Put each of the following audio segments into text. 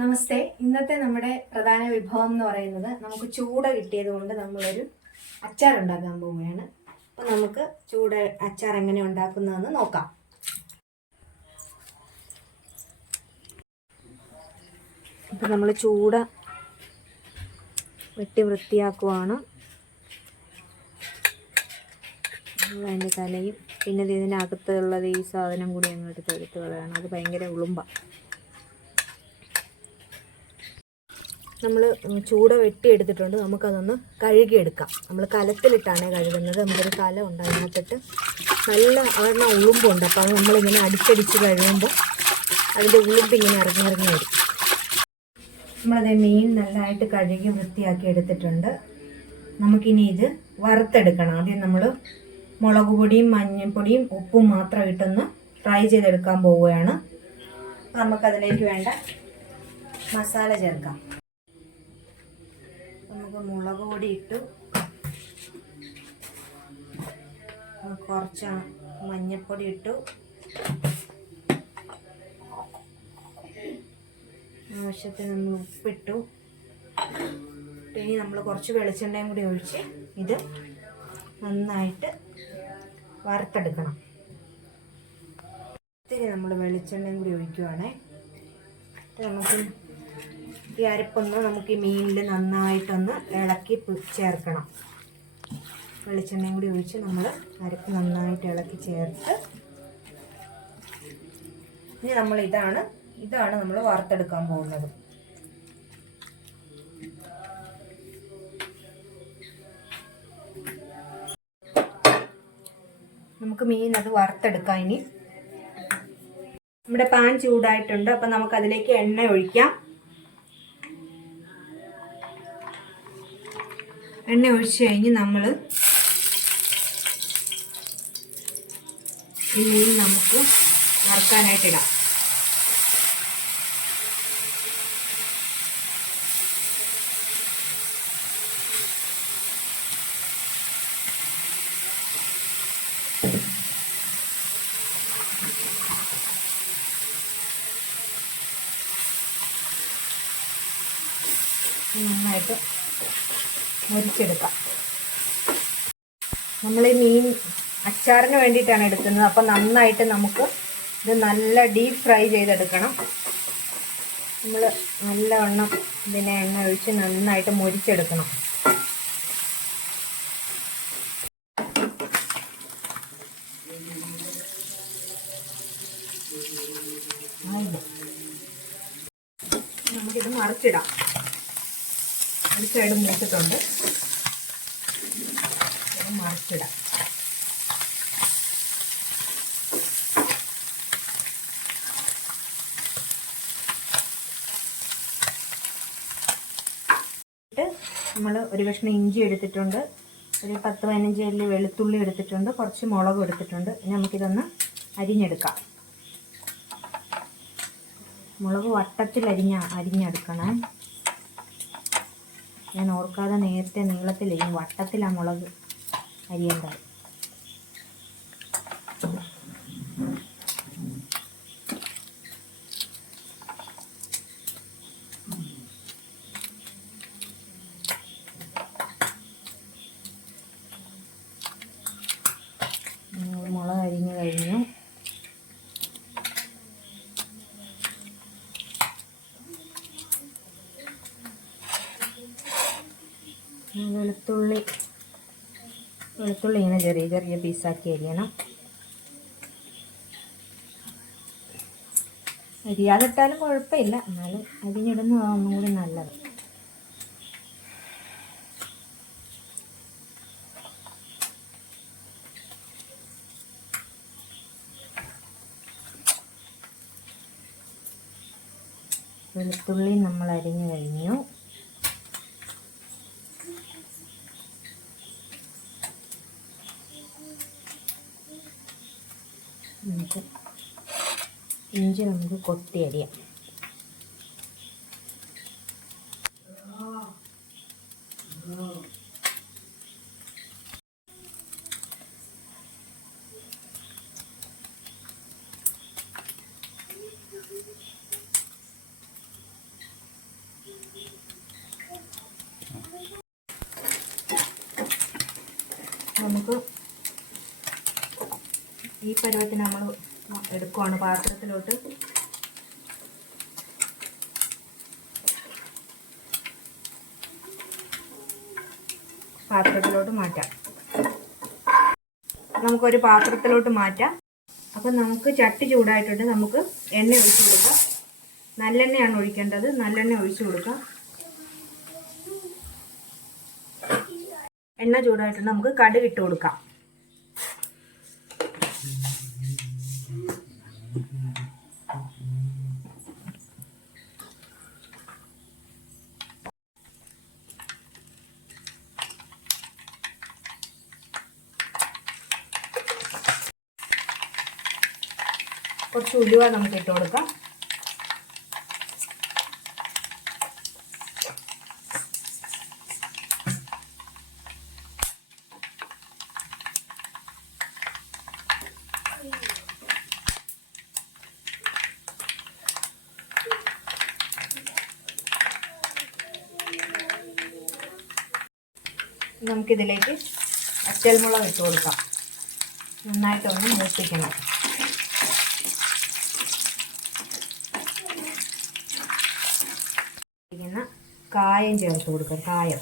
നമസ്തേ. ഇന്നത്തെ നമ്മുടെ പ്രധാന വിഭവം എന്ന് പറയുന്നത് നമുക്ക് ചൂട കിട്ടിയത് കൊണ്ട് നമ്മളൊരു അച്ചാർ ഉണ്ടാക്കാൻ പോവുകയാണ്. അപ്പം നമുക്ക് ചൂട അച്ചാർ എങ്ങനെ ഉണ്ടാക്കുന്നതെന്ന് നോക്കാം. ഇപ്പം നമ്മൾ ചൂട വെട്ടി വൃത്തിയാക്കുവാണ്. അതിന്റെ തലയും പിന്നെ ഇത് ഇതിനകത്തുള്ളത് ഈ സാധനം കൂടി അങ്ങോട്ട് എടുത്ത് കളയണം. അത് ഭയങ്കര ഉളുമ്പാണ് നമ്മൾ ചൂട വെട്ടി എടുത്തിട്ടുണ്ട് നമുക്കതൊന്ന് കഴുകിയെടുക്കാം. നമ്മൾ കലത്തിലിട്ടാണ് കഴുകുന്നത്. നമുക്കൊരു കല ഉണ്ട് നല്ല അതിന് ഉളുമ്പുണ്ട്. അപ്പോൾ അത് നമ്മളിങ്ങനെ അടിച്ചടിച്ച് കഴുകുമ്പോൾ അതിന്റെ ഉളുമ്പ് ഇങ്ങനെ ഇറങ്ങി വരും. നമ്മളത് മീൻ നല്ലതായിട്ട് കഴുകി വൃത്തിയാക്കി എടുത്തിട്ടുണ്ട്. നമുക്കിനി ഇത് വറുത്തെടുക്കണം. ആദ്യം നമ്മൾ മുളക് പൊടിയും മഞ്ഞൾപ്പൊടിയും ഉപ്പും മാത്രം ഇട്ടൊന്ന് ഫ്രൈ ചെയ്തെടുക്കാൻ പോവുകയാണ്. നമുക്കതിലേക്ക് വേണ്ട മസാല ചേർക്കാം. നമുക്ക് മുളക് പൊടി ഇട്ടു കുറച്ച് മഞ്ഞൾപ്പൊടി ഇട്ടു. ആവശ്യത്തിന് നമ്മൾ ഉപ്പിട്ടു. ഇനി നമ്മൾ കുറച്ച് വെളിച്ചെണ്ണയും കൂടി ഒഴിച്ച് ഇത് നന്നായിട്ട് വറുത്തെടുക്കണം. ഇത്തിരി നമ്മൾ വെളിച്ചെണ്ണയും കൂടി ഒഴിക്കുവാണേ. നമുക്ക് ഈ അരപ്പൊന്ന് നമുക്ക് ഈ മീനിൽ നന്നായിട്ടൊന്ന് ഇളക്കി ചേർക്കണം. വെളിച്ചെണ്ണയും കൂടി ഒഴിച്ച് നമ്മൾ അരപ്പ് നന്നായിട്ട് ഇളക്കി ചേർത്ത് ഇനി നമ്മൾ ഇതാണ് ഇതാണ് നമ്മൾ വറുത്തെടുക്കാൻ പോകുന്നത്. നമുക്ക് മീൻ അത് വറുത്തെടുക്കാം ഇനി. നമ്മുടെ പാൻ ചൂടായിട്ടുണ്ട് അപ്പം നമുക്കതിലേക്ക് എണ്ണ ഒഴിക്കാം. എണ്ണ ഒഴിച്ച് കഴിഞ്ഞ് നമ്മൾ ഇനിയും നമുക്ക് വറുക്കാനായിട്ടിടാം നന്നായിട്ട് മുരിച്ചെടുക്കാം നമ്മൾ ഈ മീൻ അച്ചാറിന് വേണ്ടിയിട്ടാണ് എടുക്കുന്നത്. അപ്പം നന്നായിട്ട് നമുക്ക് ഇത് നല്ല ഡീപ്പ് ഫ്രൈ ചെയ്തെടുക്കണം. നമ്മൾ നല്ലവണ്ണം ഇതിനെ എണ്ണ ഒഴിച്ച് നന്നായിട്ട് മുരിച്ചെടുക്കണം. നമുക്കിത് മറിച്ചിടാം. സൈഡ് മൂത്തിട്ടുണ്ട് മറച്ചിടാം. നമ്മൾ ഒരു കഷ്ണം ഇഞ്ചി എടുത്തിട്ടുണ്ട്. ഒരു പത്ത് പതിനഞ്ച് അല്ലി വെളുത്തുള്ളി എടുത്തിട്ടുണ്ട്. കുറച്ച് മുളക് എടുത്തിട്ടുണ്ട്. ഇനി നമുക്കിതൊന്ന് അരിഞ്ഞെടുക്കാം. മുളക് വട്ടത്തിൽ അരിഞ്ഞ അരിഞ്ഞെടുക്കണം. ഞാൻ ഓർക്കാതെ നേരത്തെ നീളത്തിൽ വട്ടത്തിലാണ് മുളക് അരിയേണ്ടത് ഉം, മുളക് അരിഞ്ഞു കഴിഞ്ഞു ഉം, വെളുത്തുള്ളി. വെളുത്തുള്ളി ഇങ്ങനെ ചെറിയ ചെറിയ പീസാക്കി അരിയണം. അരിയാതിട്ടാലും കുഴപ്പമില്ല. എന്നാലും അരിഞ്ഞിടുന്നതാണ് ഒന്നും കൂടി നല്ലത്. വെളുത്തുള്ളി നമ്മൾ അരിഞ്ഞു കഴിഞ്ഞു. ഇഞ്ചി നമുക്ക് കൊത്തിയരിയാം നമുക്ക് ഈ പരുവത്തിന് നമ്മൾ എടുക്കുവാണ് പാത്രത്തിലോട്ട്. പാത്രത്തിലോട്ട് മാറ്റാം. നമുക്കൊരു പാത്രത്തിലോട്ട് മാറ്റാം. അപ്പം നമുക്ക് ചട്ടി ചൂടായിട്ടുണ്ട്. നമുക്ക് എണ്ണ ഒഴിച്ചു കൊടുക്കാം. നല്ലെണ്ണയാണ് ഒഴിക്കേണ്ടത്. നല്ലെണ്ണ ഒഴിച്ചു കൊടുക്കാം. എണ്ണ ചൂടായിട്ടുണ്ട്. നമുക്ക് കടുക് ഇട്ട് കൊടുക്കാം. കുറച്ച് ഉലുവ നമുക്ക് ഇട്ട് കൊടുക്കാം. നമുക്കിതിലേക്ക് അച്ചൽമുളക് ഇട്ട് കൊടുക്കാം. നന്നായിട്ടൊന്ന് മൂപ്പിക്കണം. കായം ചേർത്ത് കൊടുക്കുക കായം.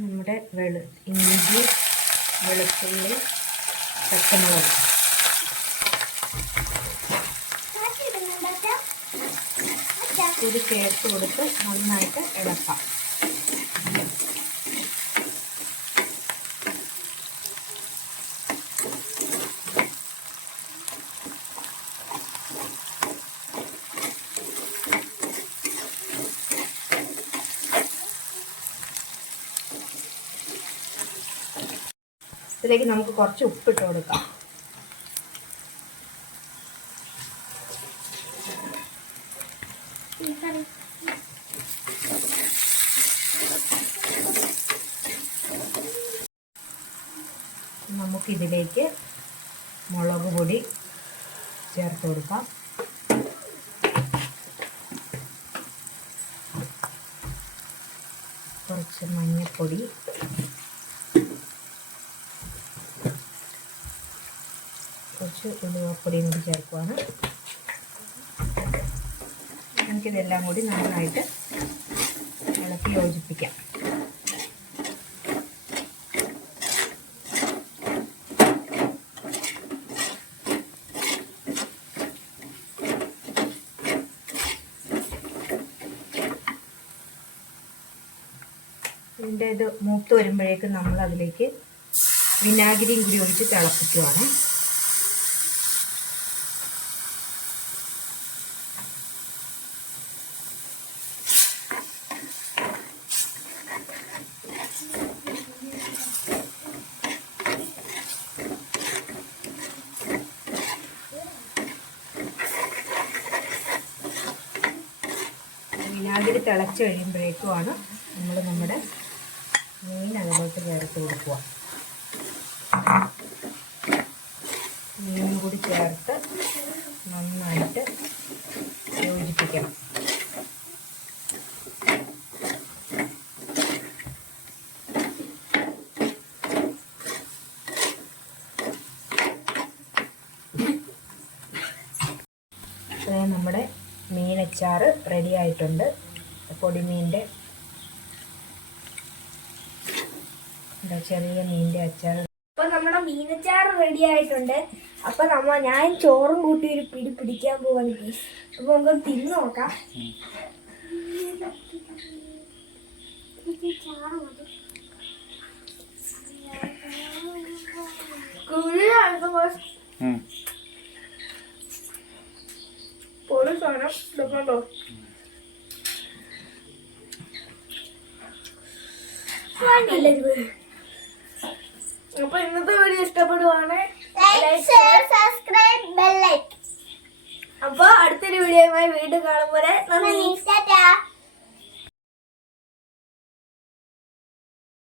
നമ്മുടെ വെളു ഇഞ്ചി വെളുത്തുള്ളി പച്ചമുളക്. ഇത് ചേർത്ത് കൊടുത്ത് നന്നായിട്ട് ഇളക്കാം. ഇതിലേക്ക് നമുക്ക് കുറച്ച് ഉപ്പിട്ട് കൊടുക്കാം. നമുക്കിതിലേക്ക് മുളക് പൊടി ചേർത്ത് കൊടുക്കാം. കുറച്ച് മഞ്ഞൾപ്പൊടി കുറച്ച് ഉലുവപ്പൊടിയും കൂടി ചേർക്കുവാണ്. നമുക്കിതെല്ലാം കൂടി നന്നായിട്ട് ഇളക്കി യോജിപ്പിക്കാം. ഇത് മൂത്ത് വരുമ്പോഴേക്കും നമ്മൾ അതിലേക്ക് വിനാഗിരിയും കൂടി ഒഴിച്ച് തിളപ്പിക്കുവാണ്. വിനാഗിരി തിളച്ച് കഴിയുമ്പോഴേക്കുമാണ് നമ്മൾ നമ്മുടെ മീൻ അതിലോട്ട് ചേർത്ത് കൊടുക്കുക. മീനും കൂടി ചേർത്ത് നന്നായിട്ട് യോജിപ്പിക്കണം. നമ്മുടെ മീനച്ചാറ് റെഡി ആയിട്ടുണ്ട്. പൊടിമീന്റെ എന്താ ചെറിയ മീനിന്റെ അച്ചാർ. അപ്പൊ നമ്മുടെ മീനച്ചാർ റെഡി ആയിട്ടുണ്ട്. അപ്പൊ നമ്മ ഞാൻ ചോറും കൂട്ടി ഒരു പിടി പിടിക്കാൻ പോവാണ് അപ്പൊ നമുക്ക് തിന്നു നോക്കാം. പൊടി സാധനം. അപ്പൊ ഇന്നത്തെ വീഡിയോ ഇഷ്ടപ്പെടുവാണ്. അപ്പൊ അടുത്തൊരു വീഡിയോയുമായി വീണ്ടും കാണുമ്പോൾ നന്ദി.